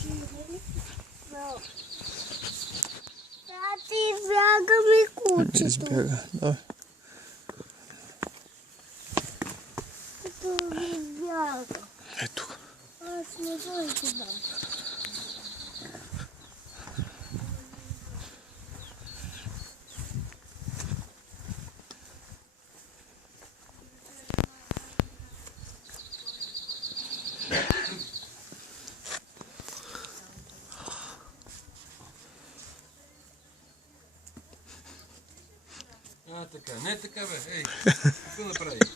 Тати, избяга ми кучето. Избяга, да. Като ми избяга. Ето. Аз не го избягам. Така, не така бе, ей, какво направи?